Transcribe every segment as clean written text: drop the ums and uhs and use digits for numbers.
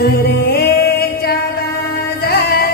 मथुरेच्या बाजारी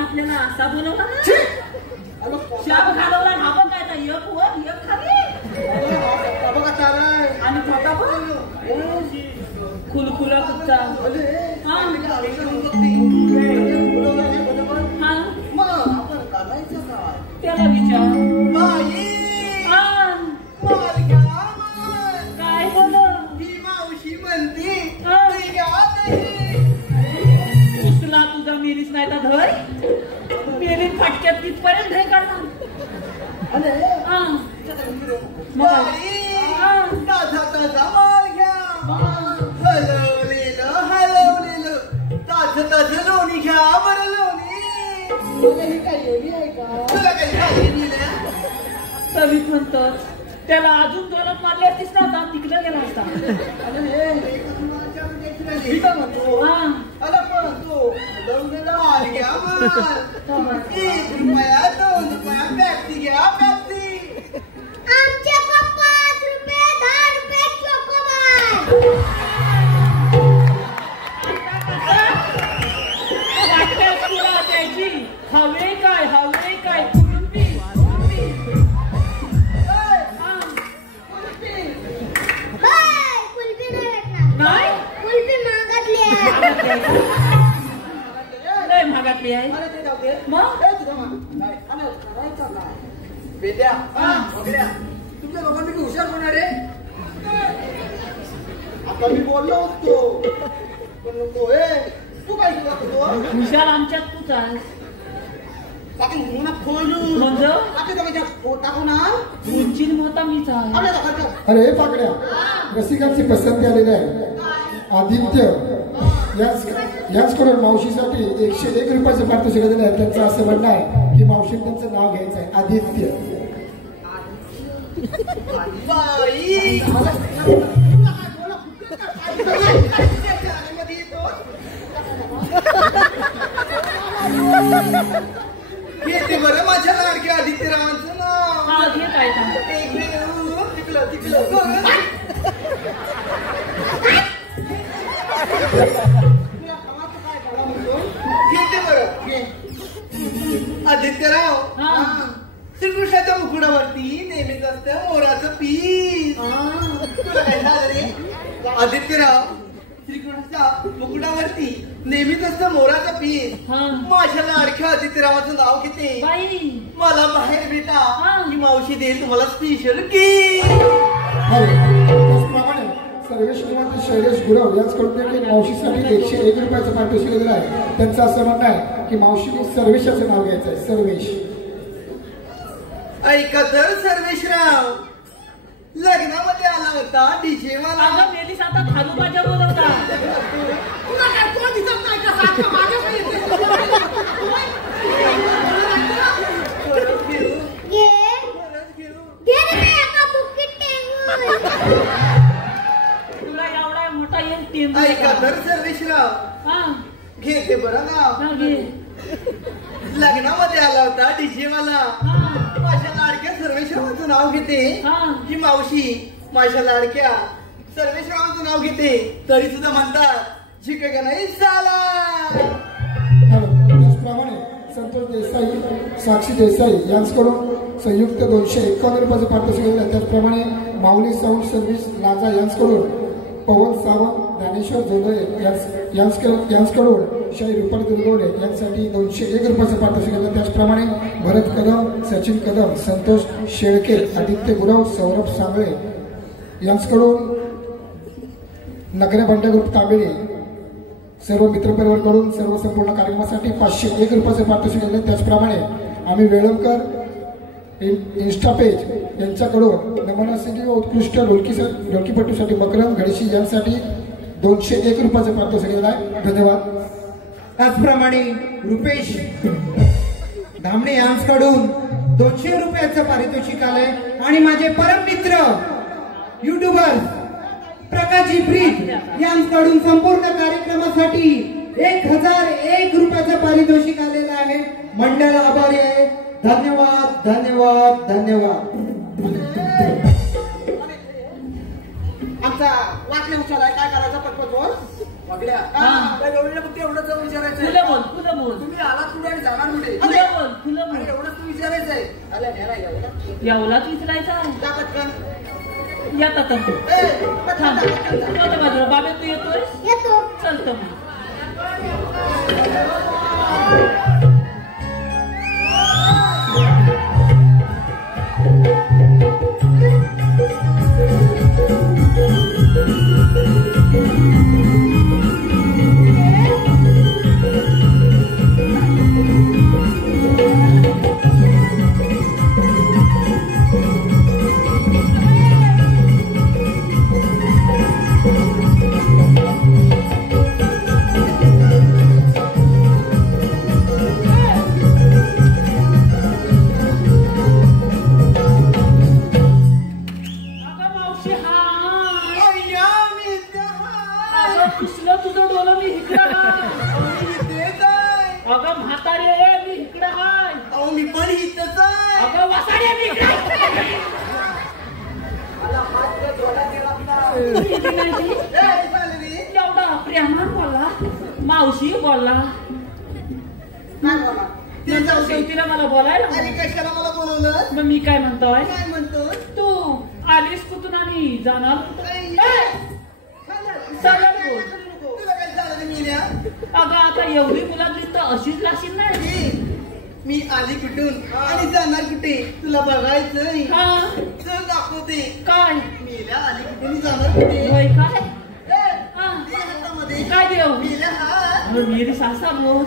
आपल्याला असा बोलवला शाप घालवला हा पण काय एक वर एक खाली तुमचा हा त्याला विचार काय बोल मावशी म्हणते उसला तुझा मेरीच नाही तर धर मेरी फाटक्यात तिथपर्यंत हे करणार हलवलेलं ताज लोणी घ्या बरं लोणी तुला काही खाली दिलं सवित म्हणतात त्याला अजून दोनच मारले असतीस ना दाम तिकडे गेला असता ₹1 ₹2 व्यक्ती घ्या व्यक्ती आमचे पप्पा ₹10 चोकोबार वाटल्यास तुला त्याची हवे काय कुलुंबी कुल्फी नाही लय महागातली आहे मग बेट्या तुमच्या लोकांनी मी हुशार होणार आहे आता मी बोललो होतो पण तू काय केला होतो हुशार आमच्यात तूच आहेस उंचीन मोठा मीच आहे अरे पाकड्या रसिकांची पसंती आलेली आहे आदित्य याचकडून मावशीसाठी ₹101 पारितोषिक दिलं आहे त्यांचं असं म्हणणं आहे की मावशी त्यांचं नाव घ्यायचं आहे आदित्य घेते बरं माझ्या लाडक्या आदित्यरावांचं नाव हा घेत आहे घेते बरं आदित्यराव श्रीकृष्णाच्या मुकुडावरती नेहमीच असतं मोराचं पीस तुला काय झालं रे आदित्यराव श्रीकृष्णाच्या मुकुटावरती नेहमीच असतं मोराचं पीस माझ्या लाडक्या आदित्यरावाचं नाव घेते मला बाहेर भेटा ही मावशी देईल तुम्हाला स्पेशल की त्याचप्रमाणे सर्वेश श्रीमंत शैलेश गुरव यांच्याकडून देखील मावशीसाठी ₹101 पारितोषिक दिलं आहे त्यांचं असं म्हणणं आहे की मावशीने सर्वेशाचं नाव घ्यायचं आहे सर्वेश ऐका तर सर्वेशराव लग्नामध्ये आला होता डीजे वाला मेलीस आता थालूबाजा बोलवता तुला काय कोण दिसत नाही का सारखं माझ्याकडे तुला एवढा मोठा येईल ऐका तर सर्वेशराव घेते बरं ना लग्नामध्ये आला होता डीजे वाला माझ्या लाडक्या सर्वेश्वरावांचं नाव घेते ही मावशी माझ्या लाडक्या सर्वेश्वरावांचं नाव घेते तरी सुद्धा म्हणतात जिके का नाही झाला त्याचप्रमाणे संतोष देसाई साक्षी देसाई यांच्याकडून संयुक्त ₹251 पारितोषिक दिलं आहे त्याचप्रमाणे माऊली साऊंड सर्व्हिस लाजा यांच्याकडून पवन सावंत ज्ञानेश्वर जोंधळे यांच्याकडून शाही रुपाली दुर्गवडे यांसाठी ₹201 पारितोषिक दिलं त्याचप्रमाणे भरत कदम सचिन कदम संतोष शेळके आदित्य गुरव सौरभ सांगळे यांच्याकडून नगरे बंड ग्रुप तांबेळे सर्व मित्रपरिवारकडून सर्व संपूर्ण कार्यक्रमासाठी ₹501 पारितोषिक दिले त्याचप्रमाणे आम्ही वेळमकर इन्स्टा पेज यांच्याकडून नमना सिंगी व उत्कृष्ट ढोलकीपट्टूसाठी मकरम घडशी यांसाठी ₹201 पारितोषिक दिलं आहे धन्यवाद त्याचप्रमाणे रुपेश धामणे यांच्याकडून ₹200 पारितोषिक आलंय आणि माझे परम मित्र युट्यूबर प्रकाशजी ब्रीद यांच्याकडून संपूर्ण कार्यक्रमासाठी ₹1001 पारितोषिक आलेलं आहे मंडळ आभारी आहे धन्यवाद धन्यवाद धन्यवाद आमचा वाटल्या उचलाय काय करायचं पटपट बोल वाटल्या फक्त एवढंच विचारायचं तुम्ही आलात कुठे आणि जाणार कुठे एवढंच तू विचारायचं आहे एवढाच विचारायचा जा पटकन बाबा तू येतोय येतो चालतं मग. एवढा प्रेमान बोलला, मावशी बोलला, शेवटीला मला बोलायला. कशाला मला बोलवलं? मग मी काय म्हणतोय? काय म्हणतो? तू आलीस कुठून आणि जाणार सरळ बोल. तुला काय झालं मील्या? अगं आता एवढी मुलांनी तर अशीच लाशील नाही. मी आली कुठून आणि जाणार कुठे तुला बघायचंय. हा चल दाखवते. काय मील्या आली कुठे आणि जाणार कुठे? होय काय? हा, या हातामध्ये काय देऊ? मील्या हात. मेरी सासा बोल.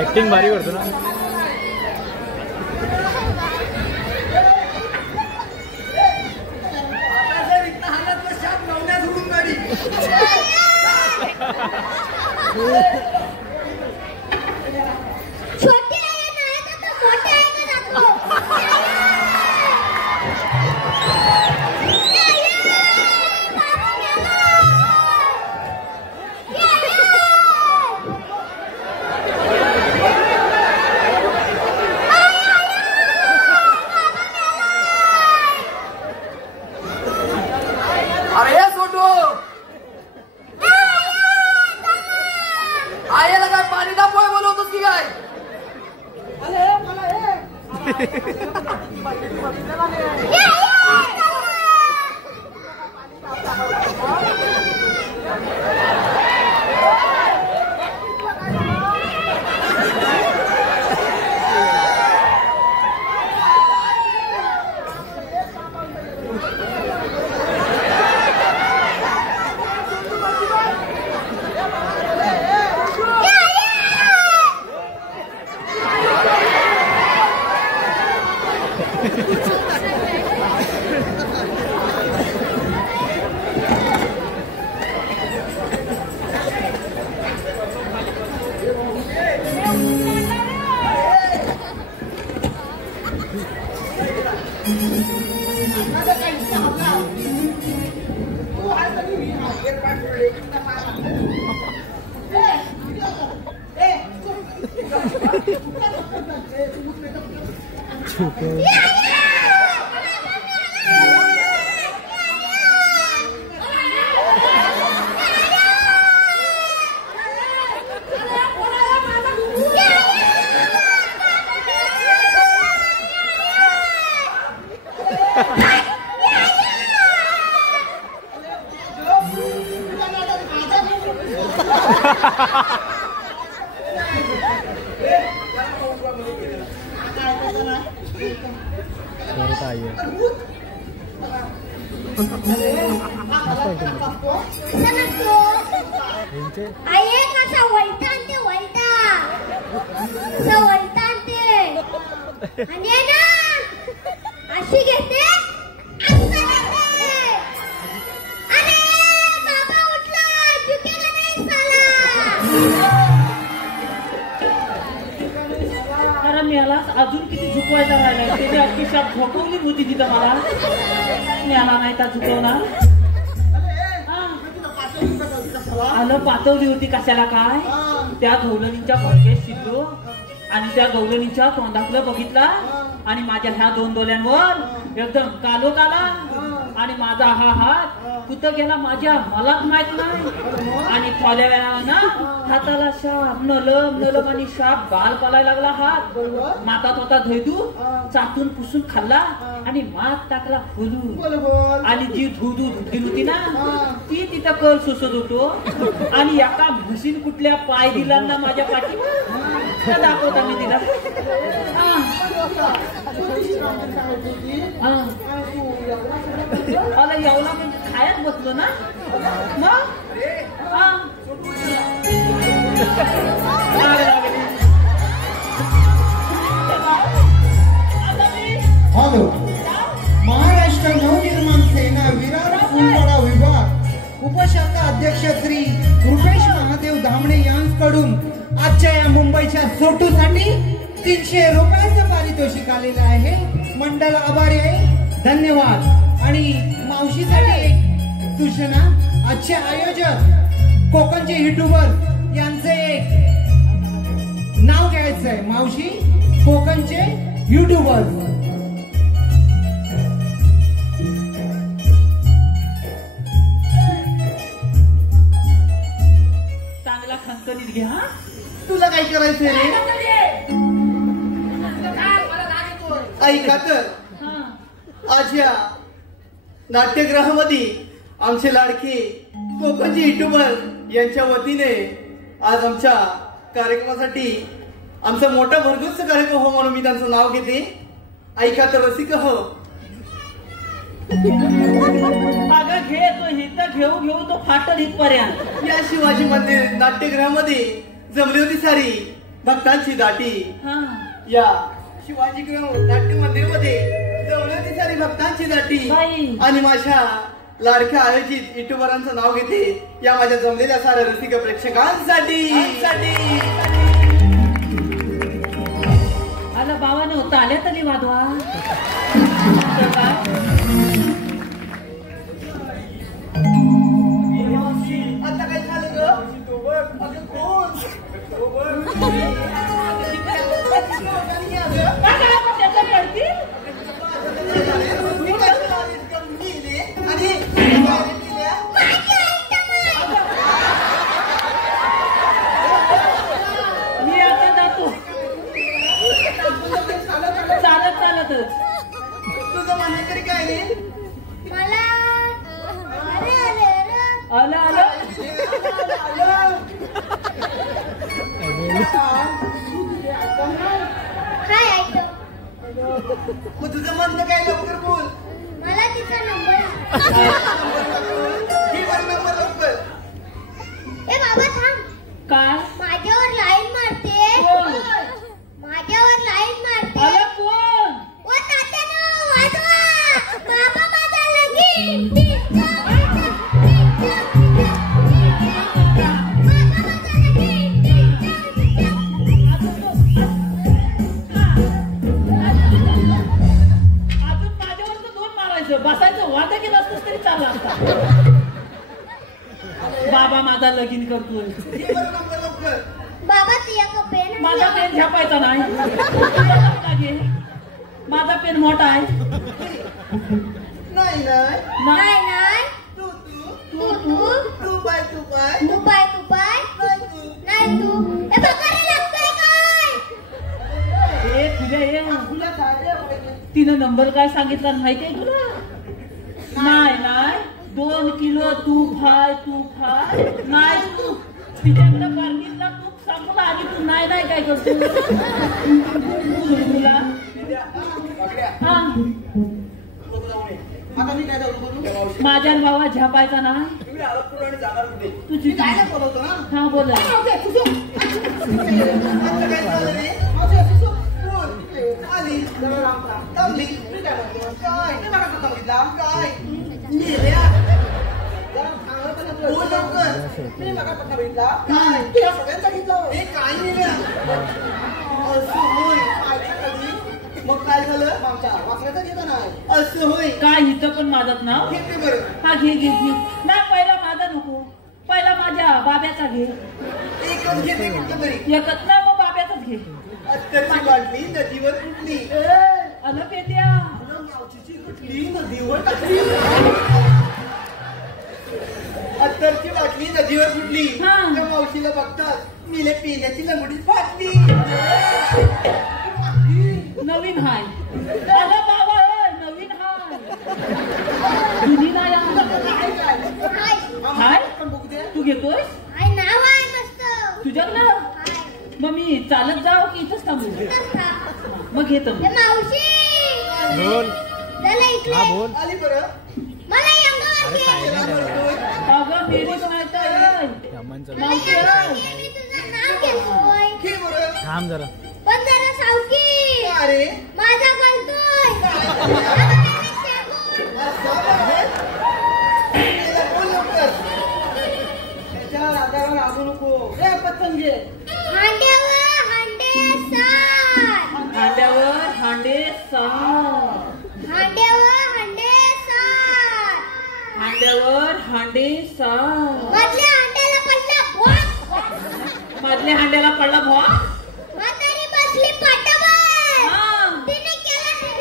ऍक्टिंग भारी करतो ना. आहे कसा वैतान ते वैता असं वैतान ते आणि ना अशी घेते अरे बाबा उठला झुकेगा नाही साला अरे मला अजून किती झुकवायचा राहिला त्याची अख्खी शाप झोपवली होती तिथं मला मला नाही का झुकवणार आलं पातवली होती कशाला काय त्या गवलणीच्या भडक्यात शिरलो आणि त्या गवलणीच्या तोंडाकडे बघितला आणि माझ्या ह्या दोन डोळ्यांवर एकदम कालो काला आणि माझा हा हात कुठं गेला माझ्या मलाच माहित नाही आणि थोड्या वेळानं हाताला शाप नलम आणि शाप गाल पालायला लागला हात माता तोता धैदू चाटून पुसून खाल्ला आणि मात टाकला फुलून आणि जी धुदू धुतली होती ना ती तिथं कल सुसत होतो आणि एका म्हशीन कुठल्या पाय दिला ना माझ्या पाठी दाखवता मी तिला अला एवढा म्हणजे खायच बसलो ना मग हॅलो महाराष्ट्र नवनिर्माण सेना विरार फुलपाडा विभाग उपशाखा अध्यक्ष श्री रुपेश महादेव धामणे यांकडून आजच्या या मुंबईच्या सोटूसाठी 300 रुपयाचं पारितोषिक आलेलं आहे मंडळ आभारी आहे धन्यवाद आणि मावशीसाठी एक सूचना आजचे आयोजक कोकणचे युट्यूबर यांचे एक नाव घ्यायचं आहे मावशी कोकणचे युट्यूबर चांगला खणखणीत घ्या तुला काय करायचं रे ऐका तर आज या नाट्यगृहामध्ये आमचे लाडके कोकणचे युट्यूबर यांच्या वतीने आज आमच्या कार्यक्रमासाठी आमचा मोठा भरघोस कार्यक्रम हो म्हणून मी त्यांचं नाव घेते ऐका तर रसिक हो अगं घे तो हित घेऊ तो फाटल इथपर्यंत या शिवाजी मंदिर नाट्यगृहामध्ये जमली होती सारी भक्तांची दाटी या शिवाजी नाट्य मंदिर मध्ये जमली होती सारी भक्तांची दाटी आणि माझ्या लाडक्या आयोजित युट्यूबरांचं नाव घेते या माझ्या जमलेल्या साऱ्या रसिक प्रेक्षकांसाठी आला बाबानं ताल्या तरी वाजवा आता काय झालं ग मी आता जातो चालत तुझं म्हणणं तरी काय रे मला अरे आलं काय ऐकतो मग तुझं म्हणणं काय लवकर बोल मला तिचा नंबर ही वर नंबर लवकर ए बाबा थांब काय माझ्यावर लाईन मारते कोण? माझ्यावर लाईन मारते आलं कोण ओ तात्यानो वाजवा बाबा माझा लगीन अजून माझ्यावर तर दोन मारायचं बसायचं वादा केलं असतं तरी चालला असता बाबा माझा लगीन करतोय ही वर नंबर लवकर बाबा तुझ्या पेन माझा पेन छापायचा नाही माझा पेन मोठा आहे. नाही नाही नाही नाही तू तू तू तू तू बाय तू बाय तू पाय तू पाय नाही तू नाही तू हे बघायला लागतोय काय ए तुझ्या ये तुला साध्या पाहिजे. तिनं नंबर काय सांगितला माहितीये तुला? नाही नाही 2 किलो तूप हाय नाही तू तिच्याकडे पार्किंगला तूप संपला आणि तू नाही नाही काय करतो तुला हा आता मी काय जाऊ बोलू माझ्या भावा झपायचा ना तुम्ही आलापूर आणि जाणार कुठे तुझी काय नाही बोलवतो ना हा बोला आता काय झालं रे माझी असं बोल आली जरा रामराम थांबली मी काय म्हणतो काय ते बघा आता थांबली काय मेल्या बोल लवकर मी बघा पत्ता बघितला काय तुला सगळ्यांचा घेतला हे काय मेल्या असं होय पाहिजे कधी मग काय झालं आमच्या वासऱ्याचा घेता नाही असं होय काय इथं पण माझाच नाव घेते बरं हा घे नाही पहिला माझा नको पहिला माझ्या बाब्याचा घे एकच घेते कुठं तरी एकच नाही मग बाब्याचाच घे अत्तरची बाटली नदीवर फुटली अन पेट्या मावशीची कुठली नदीवर टाकली अत्तरची बाटली नदीवर फुटली हा. त्या मावशीला बघतात मिले पिण्याची लंगडी फाटली नवीन हाय अरे बाबा ओय, नवीन हाय जुनी नाही आहे. हाय बघू दे तू घेतोय काय नाव आहे मस्त तुझ्याकडं हाय. मग मी चालत जाऊ की इथंच थांबू इथंच था. मग घेतो ए मावशी बोल चला इकडे हा बोल आली बरं मला यंगवायचे त्याला म्हणतोय, अगं मेरी माहिती आहे अम्मांचं मला यंगवायचे मी तुझं नाव घेतोय घे बरं थांब जरा पण जरा सावकी अरे माझा बोलतोय त्याला बोल लवकर त्याच्या रागावर लागू नको ए पतंग घे हांड्यावर हांडे सात हांड्यावर हांडे सात हांड्यावर हांडे सात हांड्यावर हांडे सात मधल्या हांड्याला पडला भोक मधल्या हांड्याला पडला भो म्हातारी बसली पाटावर हा. तिने केला भोक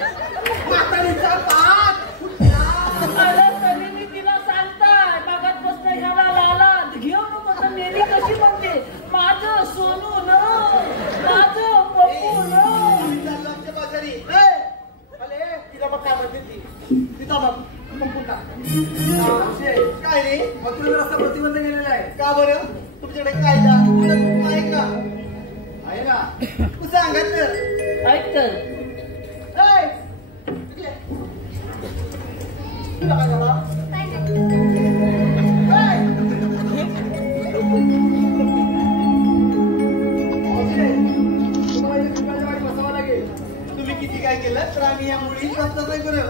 म्हातारीचा पाठ फुटला अरे तरी मी तिला सांगताय बघत बसते घ्याला लालात घेऊ नको तर मेली कशी म्हणते माझं सोनू न माझं पप्पू न आमच्या बाजारी अरे तिला बघ काय म्हणते ती तिचा बघ संपून काय रे तुला रस्ता प्रतिबंध केलेला आहे का बरं तुमच्याकडे कायदा आहे का आहे ना तू सांगत ऐक तर तुला काय झाला काय नाही तुम्ही किती काय केलं तर आम्ही या मुली रस्ता नाही करू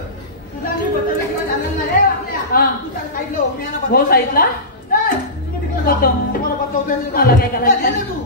तुझा आम्ही बदल किंवा झाला नाही आपल्या हा. तू त्याला साईडला हो मी यांना हो साईडला तुम्ही तिकडे बघतो. मला बघतो मला काय करायचं? तू